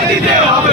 Ready, Ready,